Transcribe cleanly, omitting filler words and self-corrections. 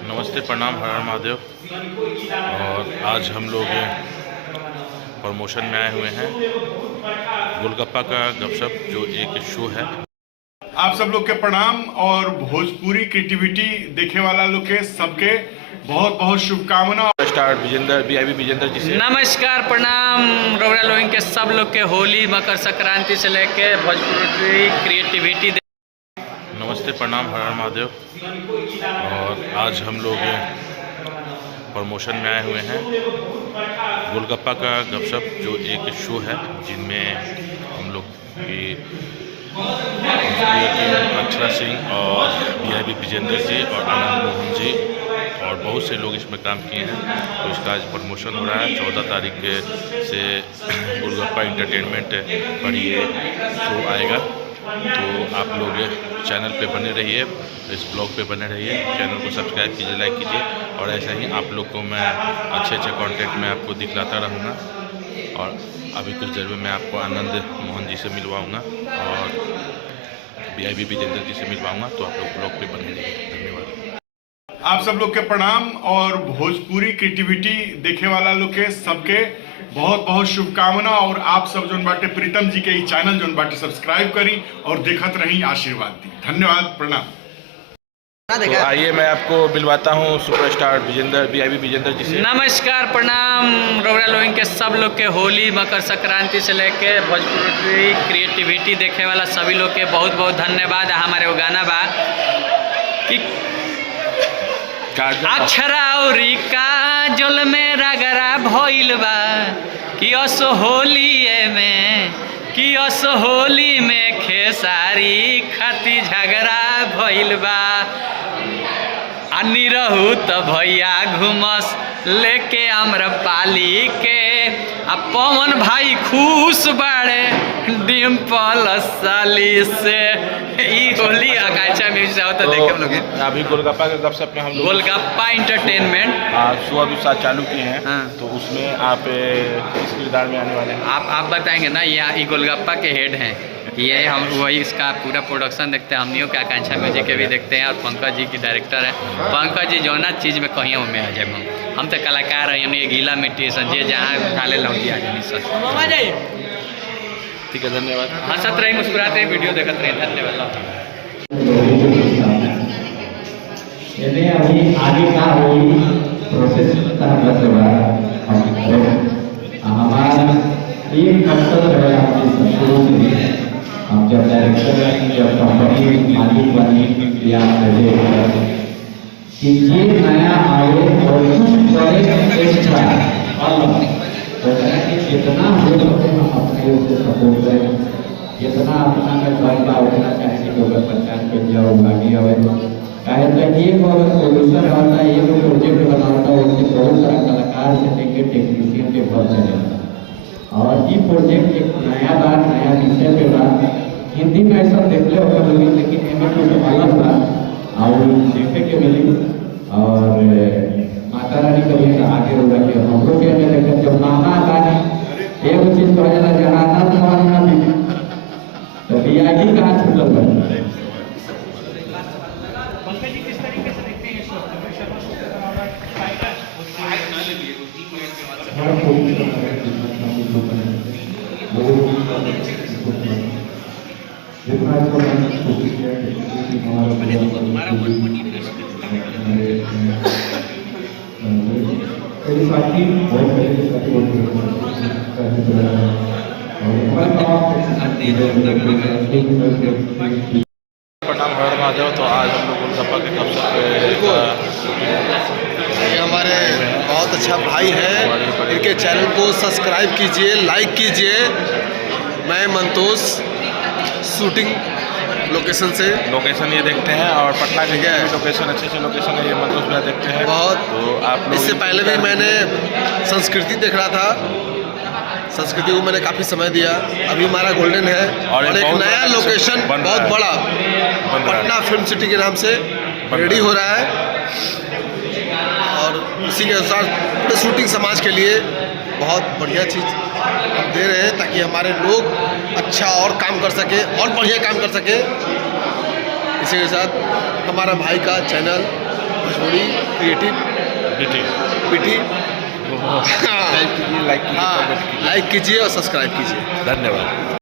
नमस्ते, प्रणाम, हर हर महादेव। और आज हम लोग प्रमोशन में आए हुए हैं। गोलगप्पा का गपशप जो एक शो है। आप सब लोग के प्रणाम और भोजपुरी क्रिएटिविटी देखे वाला लोग के सबके बहुत बहुत शुभकामना। स्टार विजेंद्र VIP विजेंद्र जी से नमस्कार, प्रणाम। रौरा लोगों के सब लोग के होली, मकर संक्रांति से लेके भोजपुरी क्रिएटिविटी। नमस्ते, प्रणाम, हर हर महादेव। और आज हम लोग प्रमोशन में आए हुए हैं। गोलगप्पा का गपशप जो एक शो है, जिनमें हम लोग की अक्षरा सिंह और VIP विजेंद्र जी और आनंद मोहन जी और बहुत से लोग इसमें काम किए हैं। तो इसका आज प्रमोशन हो रहा है। 14 तारीख से गोलगप्पा इंटरटेनमेंट पर ये शो आएगा। तो आप लोग चैनल पे बने रहिए, इस ब्लॉग पे बने रहिए, चैनल को सब्सक्राइब कीजिए, लाइक कीजिए। और ऐसा ही आप लोग को मैं अच्छे कंटेंट में आपको दिखलाता रहूँगा। और अभी कुछ देर में मैं आपको आनंद मोहन जी से मिलवाऊँगा और VIP विजेंद्र जी से मिलवाऊँगा। तो आप लोग ब्लॉग पे बने रहिए। धन्यवाद। आप सब लोग के प्रणाम और भोजपुरी क्रिएटिविटी देखे वाला लोग के सबके बहुत बहुत शुभकामना। और आप सब जोन बाटे प्रीतम जी के ई चैनल जोन बाटे सब्सक्राइब करी और देखत रही, आशीर्वाद दी। धन्यवाद, प्रणाम। तो आइए मैं आपको मिलवाता हूँ सुपरस्टार VIP विजेंद्र जी से। नमस्कार, प्रणाम। रौरा लोगों के सब लोग के होली, मकर संक्रांति से लेके भोजपुरी क्रिएटिविटी देखे वाला सभी लोग के बहुत बहुत धन्यवाद। हमारे वो गाना बा कि अक्षरा औरी काजल में रगड़ा भइल बा कि होली में खेसारी खाती झगड़ा भइल बा। अन्नी रहू त भैया घुमस लेके आम्रपाली के। आ पवन भाई खुश बाड़े डिम्पल साली से। ई होली आकांक्षा म्यूजिक से होता देखे हम लोग। अभी गोलगप्पा के गपशप में हम लोग गोलगप्पा इंटरटेनमेंट शो अभी साथ चालू किए हैं। हाँ। तो उसमें आप किस किरदार में आने वाले हैं? आप बताएंगे ना। ये गोलगप्पा के हेड हैं। ये हम वही इसका पूरा प्रोडक्शन देखते हैं। हमनियों के आकांक्षा म्यूजिक के भी देखते हैं। और पंकज जी की डायरेक्टर है। पंकज जी जो ना चीज़ में कहीं में आ जाए हम तो कलाकार हैं। यानी गीला मिट्टी संजय जहाँ उठा ले लौटी आ जाए सर। ठीक है, धन्यवाद। हंसत रहे, मुस्कुराते रहे, वीडियो देखते रहे। धन्यवाद। अभी आगे का वही प्रोसेस हमारा एक मकसद है अपने शुरू से। हम जब डायरेक्टर जब कंपनी मालिक बनी या कि ये नया आए और कुछ बड़े एक्स्ट्रा तो जितना हो सके हम अपने उसे सपोर्ट करें। जितना अपना में फायदा उतना चाहे कि लोग पहचान के जाओ भागी आवे। चाहे तो एक अगर प्रोड्यूसर होता है, एक प्रोजेक्ट बनाता है, उससे बहुत सारा कलाकार से लेकर टेक्नीशियन के बढ़ चलेगा। और ये प्रोजेक्ट एक नया बात, नया विषय पे बात हिंदी में ऐसा देख ले होगा लोग, लेकिन एम कुछ अलग बात और देखे के मिली। और माता रानी कभी आगे होगा कि हम लोग के अंदर जब मामा रानी एक चीज कहा जाता है जहाँ ना भी तो VIP कहाँ छूटल है। प्रणाम, हर हर महादेव। तो आज हम लोग गोलगप्पा के गपशप ये हमारे बहुत अच्छा भाई हैं। इनके चैनल को सब्सक्राइब कीजिए, लाइक कीजिए। मैं मंतोष शूटिंग लोकेशन से लोकेशन ये देखते हैं और पटना के लोकेशन अच्छे लोकेशन है। ये मंतोष भैया देखते हैं बहुत। तो आप लोग इससे पहले भी मैंने संस्कृति देख रहा था। संस्कृति को मैंने काफ़ी समय दिया। अभी हमारा गोल्डन है और एक नया लोकेशन बहुत बड़ा पटना फिल्म सिटी के नाम से रेडी हो रहा है। और इसी के अनुसार पूरे शूटिंग समाज के लिए बहुत बढ़िया चीज़ हम दे रहे हैं ताकि हमारे लोग अच्छा और काम कर सके और बढ़िया काम कर सके। इसी के साथ हमारा भाई का चैनल भोजपुरी क्रिएटिव पीटी हाँ, लाइक कीजिए और सब्सक्राइब कीजिए। धन्यवाद।